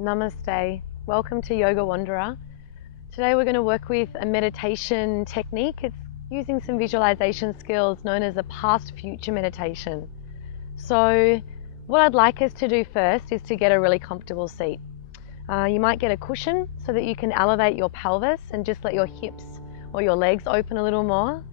Namaste. Welcome to Yoga Wanderer. Today we're going to work with a meditation technique. It's using some visualization skills known as a past future meditation. So what I'd like us to do first is to get a really comfortable seat. You might get a cushion so that you can elevate your pelvis and just let your hips or your legs open a little more.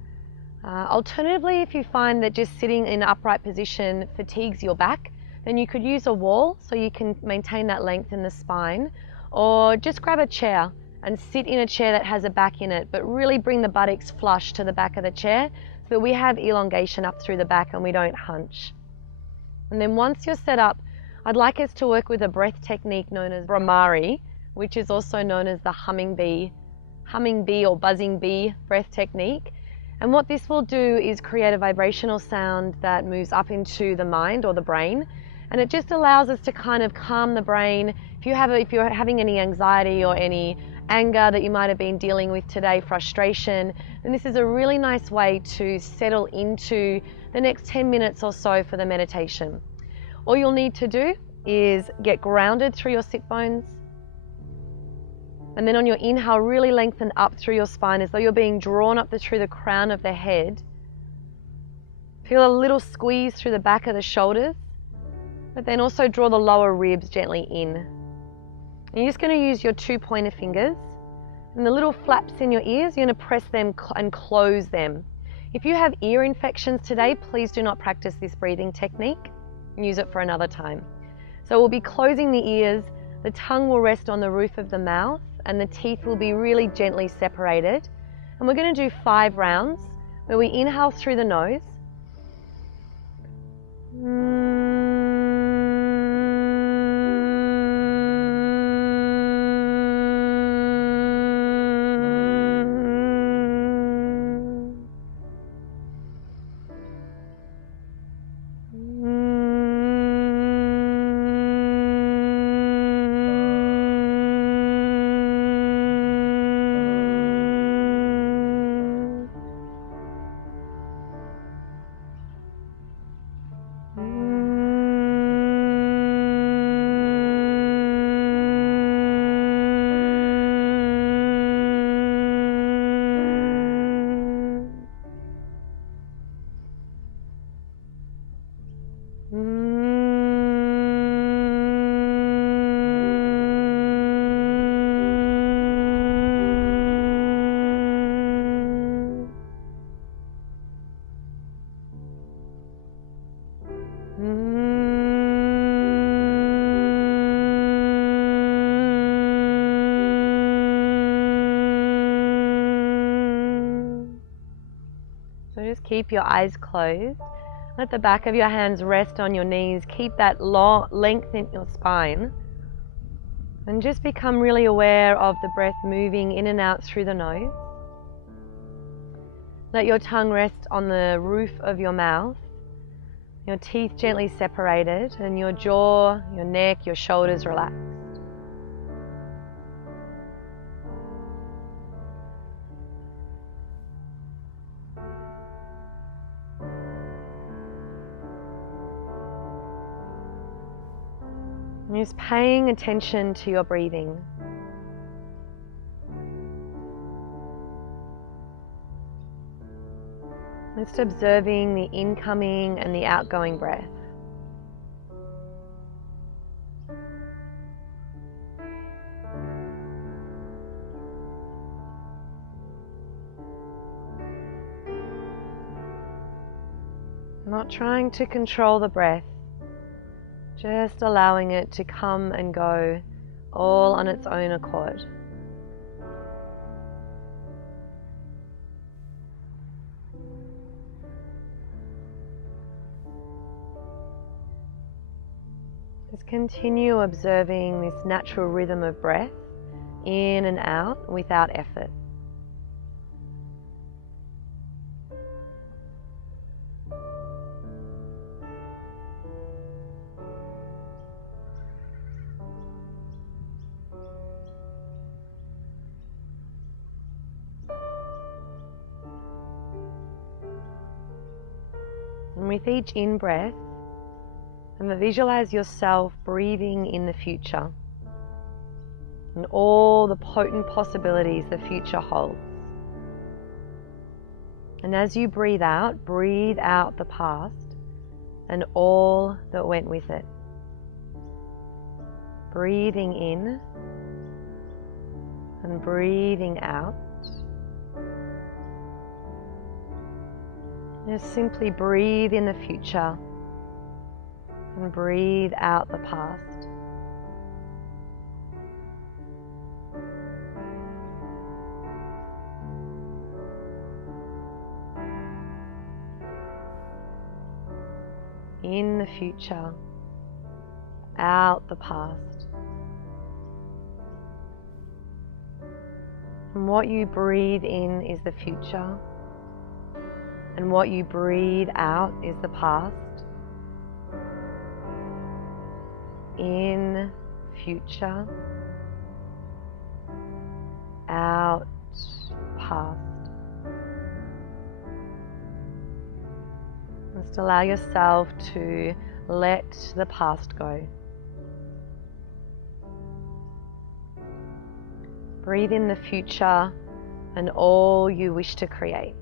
Alternatively, if you find that just sitting in an upright position fatigues your back, then you could use a wall so you can maintain that length in the spine, or just grab a chair and sit in a chair that has a back in it, but really bring the buttocks flush to the back of the chair so that we have elongation up through the back and we don't hunch. And then once you're set up, I'd like us to work with a breath technique known as Brahmari, which is also known as the humming bee or buzzing bee breath technique. And what this will do is create a vibrational sound that moves up into the mind or the brain. And it just allows us to kind of calm the brain. If you're having any anxiety or any anger that you might have been dealing with today, frustration, then this is a really nice way to settle into the next 10 minutes or so for the meditation. All you'll need to do is get grounded through your sit bones. And then on your inhale, really lengthen up through your spine as though you're being drawn up through the crown of the head. Feel a little squeeze through the back of the shoulders. But then also draw the lower ribs gently in. And you're just going to use your 2 pointer fingers and the little flaps in your ears, you're going to press them and close them. If you have ear infections today, please do not practice this breathing technique. Use it for another time. So we'll be closing the ears, the tongue will rest on the roof of the mouth and the teeth will be really gently separated. And we're going to do 5 rounds where we inhale through the nose. So just keep your eyes closed. Let the back of your hands rest on your knees. Keep that long length in your spine. And just become really aware of the breath moving in and out through the nose. Let your tongue rest on the roof of your mouth. Your teeth gently separated and your jaw, your neck, your shoulders relaxed. Just paying attention to your breathing. Just observing the incoming and the outgoing breath. Not trying to control the breath. Just allowing it to come and go all on its own accord. Just continue observing this natural rhythm of breath in and out without effort. And with each in-breath, visualize yourself breathing in the future. and all the potent possibilities the future holds. And as you breathe out the past and all that went with it. Breathing in and breathing out. Just simply breathe in the future and breathe out the past. In the future, out the past. And what you breathe in is the future, and what you breathe out is the past. In, future, out, past. Just allow yourself to let the past go. Breathe in the future and all you wish to create.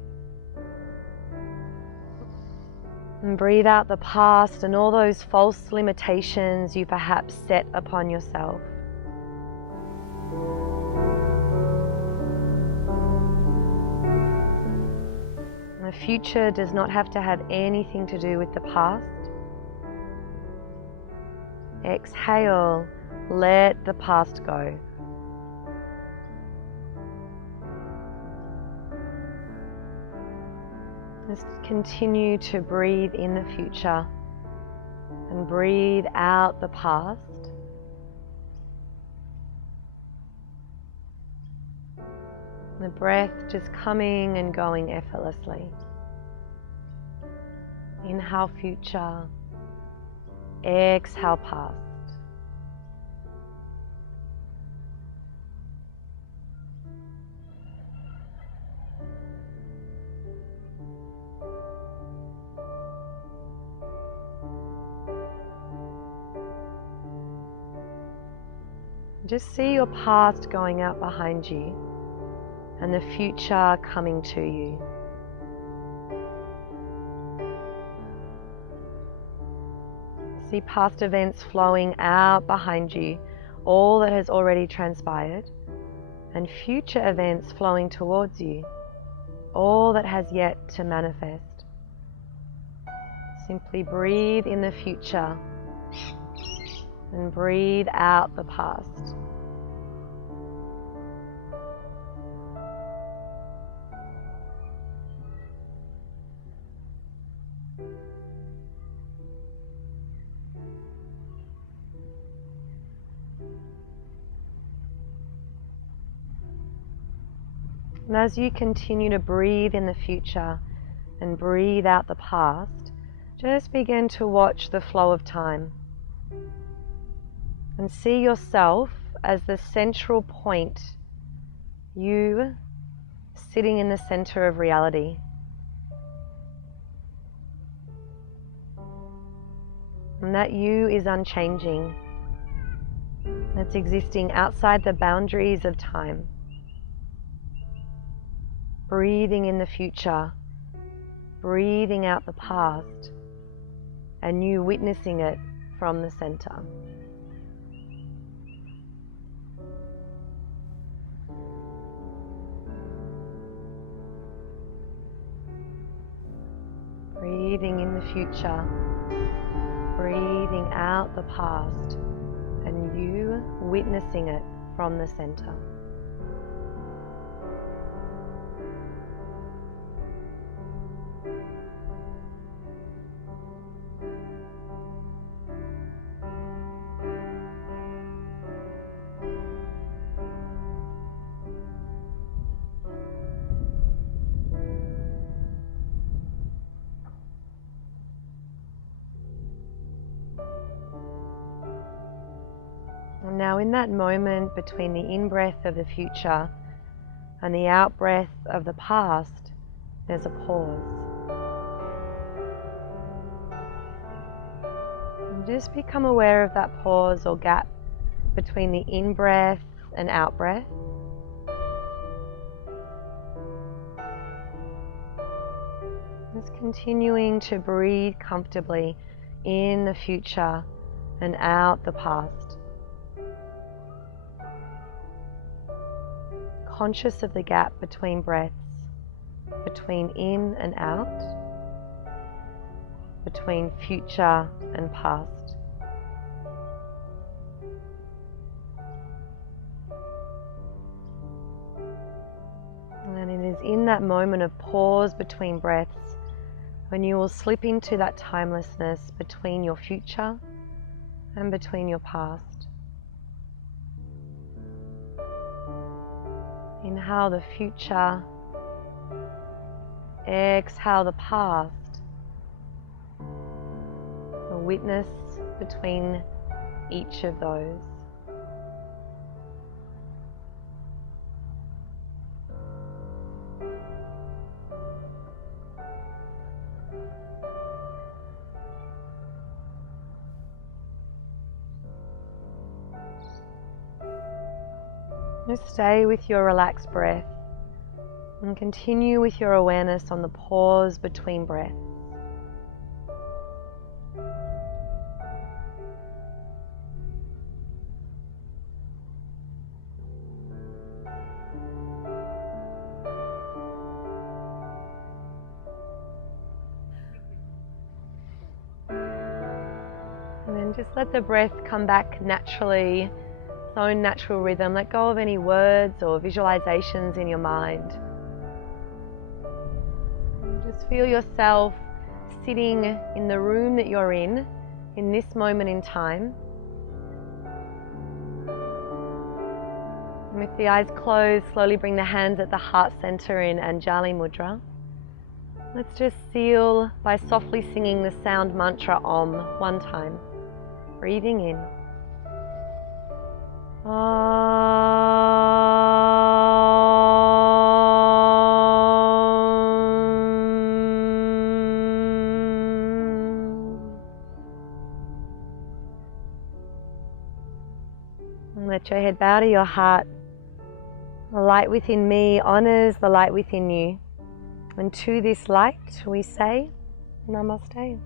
And breathe out the past and all those false limitations you perhaps set upon yourself. The future does not have to have anything to do with the past. Exhale, let the past go. Just continue to breathe in the future and breathe out the past. The breath just coming and going effortlessly. Inhale future, exhale past. Just see your past going out behind you and the future coming to you. See past events flowing out behind you, all that has already transpired, and future events flowing towards you, all that has yet to manifest. Simply breathe in the future and breathe out the past. And as you continue to breathe in the future and breathe out the past, just begin to watch the flow of time and see yourself as the central point, you sitting in the center of reality. And that you is unchanging. It's existing outside the boundaries of time. Breathing in the future, breathing out the past, and you witnessing it from the center. Breathing in the future, breathing out the past, and you witnessing it from the center. And now in that moment between the in-breath of the future and the out-breath of the past, there's a pause. And just become aware of that pause or gap between the in-breath and out breath. Just continuing to breathe comfortably in the future and out the past. Conscious of the gap between breaths, between in and out, between future and past. And it is in that moment of pause between breaths when you will slip into that timelessness between your future and between your past. Inhale the future, exhale the past. A witness between each of those. Just stay with your relaxed breath and continue with your awareness on the pause between breaths. And then just let the breath come back naturally, its own natural rhythm. Let go of any words or visualizations in your mind. And just feel yourself sitting in the room that you're in this moment in time. And with the eyes closed, slowly bring the hands at the heart center in Anjali Mudra. Let's just seal by softly singing the sound mantra Om one time. Breathing in. And let your head bow to your heart. The light within me honors the light within you. And to this light we say Namaste.